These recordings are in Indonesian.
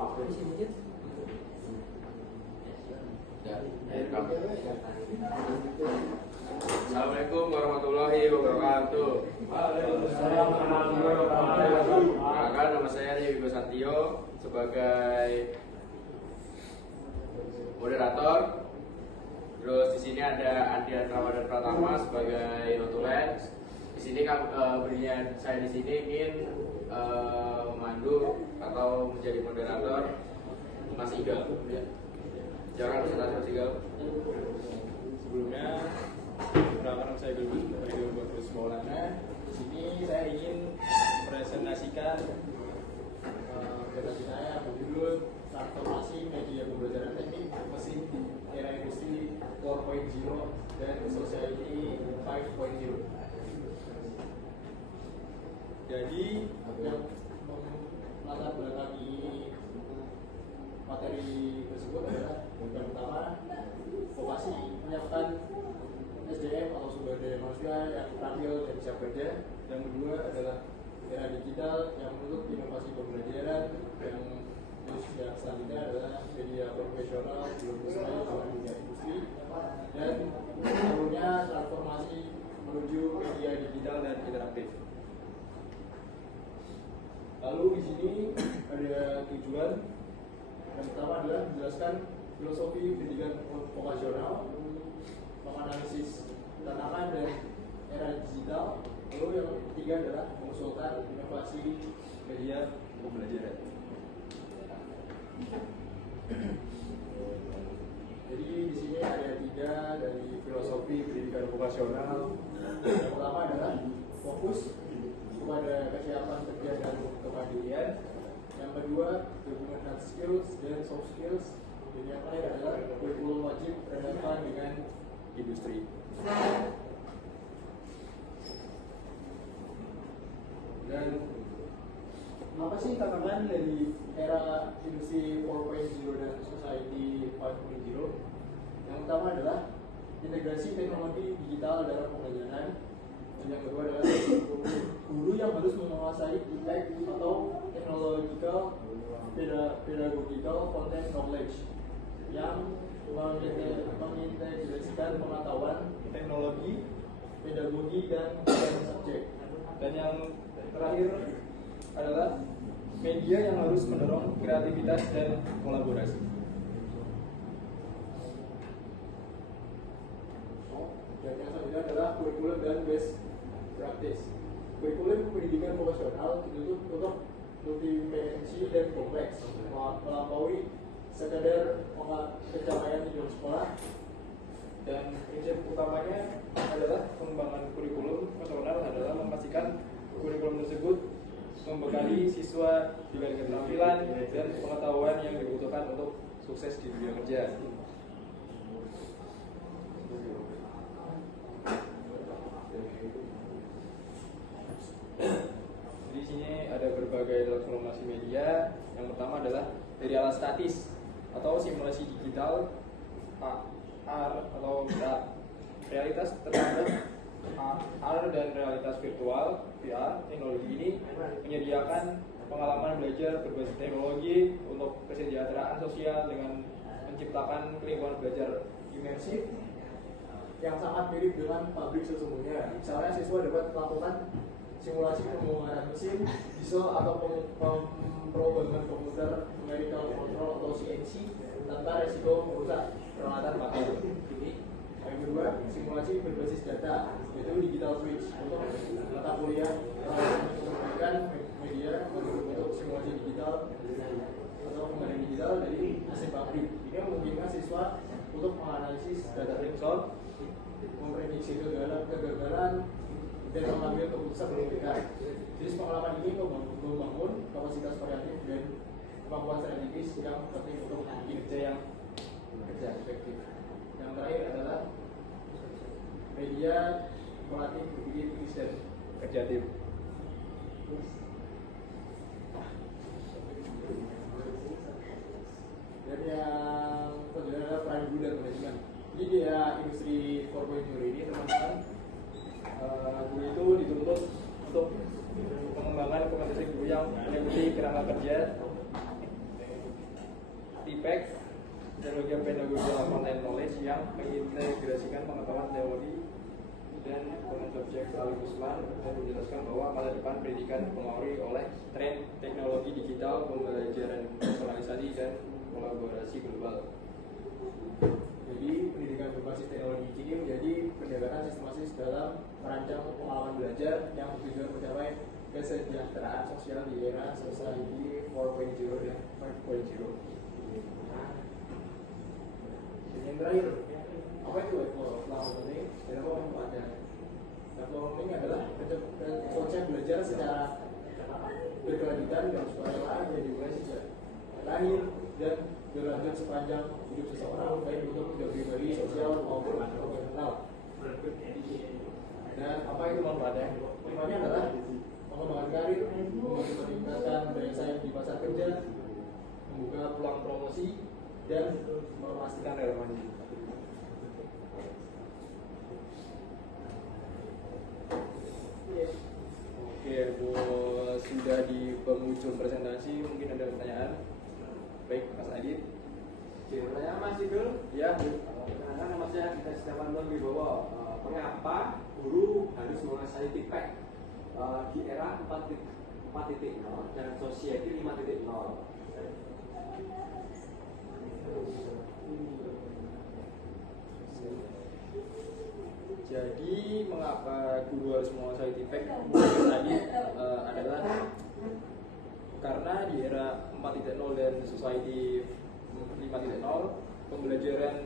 Assalamualaikum warahmatullahi wabarakatuh. Waalaikumsalam warahmatullahi wabarakatuh. Perkenalkan, nama saya Wigo Satio sebagai moderator. Terus di sini ada Andian Ramadan Pratama sebagai notulen. Di sini berian saya di sini ingin memandu atau menjadi moderator Mas Igal. Jangan presentasi Mas Igal. Sebelumnya, perkenalkan saya dulu dari Bagus Maulana. Di sini saya ingin presentasikan presentasi saya berjudul transformasi media pembelajaran teknik mesin di era industri 4.0 dan society 5.0. Jadi yang melatar belakangi materi tersebut adalah yang pertama, vokasi menyiapkan SDM atau sumber daya manusia yang terampil dan bisa kerja. Yang kedua adalah era digital yang menuntut inovasi pembelajaran. Yang selanjutnya adalah media profesional belum sesuai dengan dunia industri. Dan selanjutnya transformasi menuju media digital dan interaktif. Lalu di sini ada tujuan. Yang pertama adalah menjelaskan filosofi pendidikan vokasional, menganalisis tantangan dan era digital. Lalu yang ketiga adalah mengusulkan inovasi media pembelajaran. Jadi di sini ada tiga dari filosofi pendidikan vokasional. Yang pertama adalah fokus kepada kesiapan kerja dan kemandirian. Yang kedua, hubungan hard skills dan soft skills. Dan yang terakhir adalah kurikulum wajib relevan dengan industri. Dan apa sih tantangan dari era industri 4.0 dan society 5.0? Yang pertama adalah integrasi teknologi digital dalam pengajaran. Dan yang kedua adalah guru yang harus menguasai tech atau technological pedagogical content knowledge yang mengintegrasikan pengetahuan teknologi, pedagogi, dan subjek. Dan yang terakhir adalah media yang harus mendorong kreativitas dan kolaborasi. Dan yang selanjutnya adalah kurikulum dan best practice. Kurikulum pendidikan vokasional dituntut untuk multidimensi dan kompleks, melampaui sekadar pencapaian di sekolah. Dan prinsip utamanya adalah pengembangan kurikulum vokasional adalah memastikan kurikulum tersebut membekali siswa dengan keterampilan dan pengetahuan yang dibutuhkan untuk sukses di dunia kerja. Di sini ada berbagai transformasi media. Yang pertama adalah dari alat statis atau simulasi digital, AR atau realitas terpadu, AR dan realitas virtual VR. Teknologi ini menyediakan pengalaman belajar berbasis teknologi untuk kesejahteraan sosial dengan menciptakan lingkungan belajar imersif yang sangat mirip dengan pabrik sesungguhnya. Misalnya siswa dapat melakukan simulasi pembongkaran mesin, diesel atau pemrograman komputer numerical control atau CNC tanpa resiko merusak peralatan pakai. Yang kedua, simulasi berbasis data, yaitu digital switch untuk mata kuliah menggunakan media untuk simulasi digital atau pembanding digital dari mesin pabrik. Ini memungkinkan siswa untuk menganalisis data result, memprediksi kegagalan, dan mengambil keputusan menentukan. Jadi pengalaman ini membangun kapasitas variatif dan kemampuan strategis yang penting untuk kinerja yang efektif. Yang terakhir adalah media melatih berpikir kritis dan kerja tim. Dan yang kedua adalah peran guru dan manajemen. Jadi di era industri 4.0 ini teman-teman, guru itu dituntut untuk pengembangan kompetensi guru yang meliputi kerangka kerja, TPEC, teknologi pedagogi dalam content knowledge yang mengintegrasikan pengetahuan teori dan komponen subjek sekaligus dan menjelaskan bahwa masa depan pendidikan dipengaruhi oleh tren teknologi digital, pembelajaran personalisasi dan kolaborasi global. Jadi pendidikan berbasis teknologi ini menjadi pendekatan sistematis dalam merancang pengalaman belajar yang bertujuan mencapai kesejahteraan sosial di era society 4.0 dan 5.0. Dan yang terakhir, apa itu lifelong learning dan apa manfaatnya? Lifelong learning adalah konsep belajar secara berkelanjutan dan sukarela yang dimulai sejak lahir dan berlanjut sepanjang hidup seseorang, baik untuk pribadi, sosial maupun profesional. Dan apa itu manfaatnya? Manfaatnya adalah mengembangkan karir, meningkatkan daya saing di pasar kerja, membuka peluang promosi, dan memastikan relevansi. Oke, sudah di penghujung presentasi, mungkin ada pertanyaan. Baik, Mas Adit. Pertanyaan Mas Idul. Ya. Perkenalkan, nama saya Gita Setiawan Wibowo. Mengapa guru harus menguasai TPEC di era 4.0 dan society 5.0? Jadi mengapa guru harus menguasai TPEC tadi adalah karena di era 4.0 dan society 5.0 pembelajaran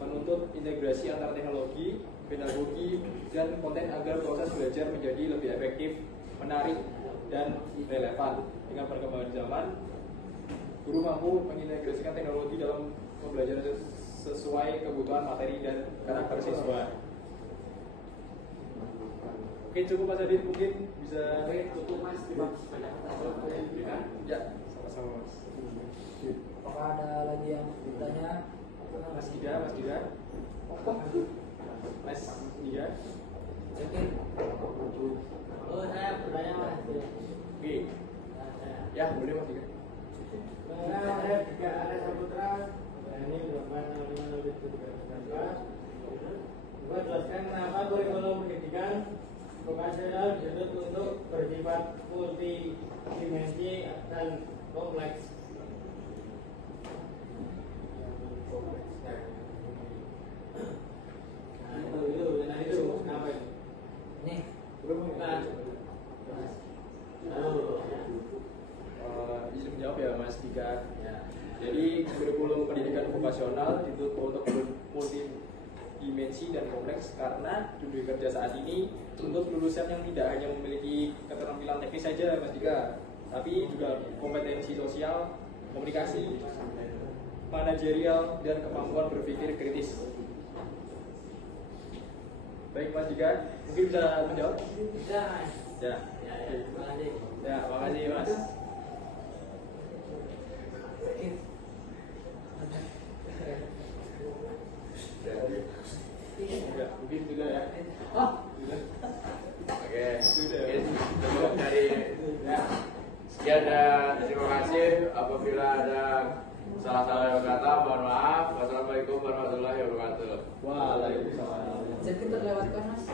menuntut integrasi antara teknologi, pedagogi, dan konten agar proses belajar menjadi lebih efektif, menarik, dan relevan. Dengan perkembangan zaman, guru mampu mengintegrasikan teknologi dalam pembelajaran sesuai kebutuhan materi dan karakter siswa. Oke, cukup Mas Adit, mungkin bisa. Oke, cukup Mas. Terima kasih banyak atas waktunya yang diberikan. Ya, sama-sama Mas. Apakah ada lagi yang bertanya? Mas Gida. Mas Gida. Oh, saya bertanya Mas. Oke. Ya, boleh Mas Gida. Saya juga ada Saputra. Ini merupakan 5.319. Coba jelaskan kenapa kurikulum pendidikan vokasional dituntut untuk bersifat multidimensi dan kompleks. Itu kenapa ini? Ini belum bukan. Izin menjawab ya Mas Dika. Jadi kurikulum pendidikan vokasional dituntut untuk multidimensi dan kompleks karena dunia kerja saat ini tuntut lulusan yang tidak hanya memiliki keterampilan teknis saja Mas Dika, tapi juga kompetensi sosial, komunikasi, manajerial, dan kemampuan berpikir kritis. Baik Mas Dika, mungkin bisa menjawab? Bisa Mas. Ya. Terima kasih. Ya, makasih Mas. Ya, mungkin sudah ya. Sudah. Oke, Sudah. cukup dari sekian dan terima kasih. Apabila ada salah-salah kata, mohon maaf. Wassalamualaikum warahmatullahi wabarakatuh. Waalaikumsalam. Saya terlewatkan Mas.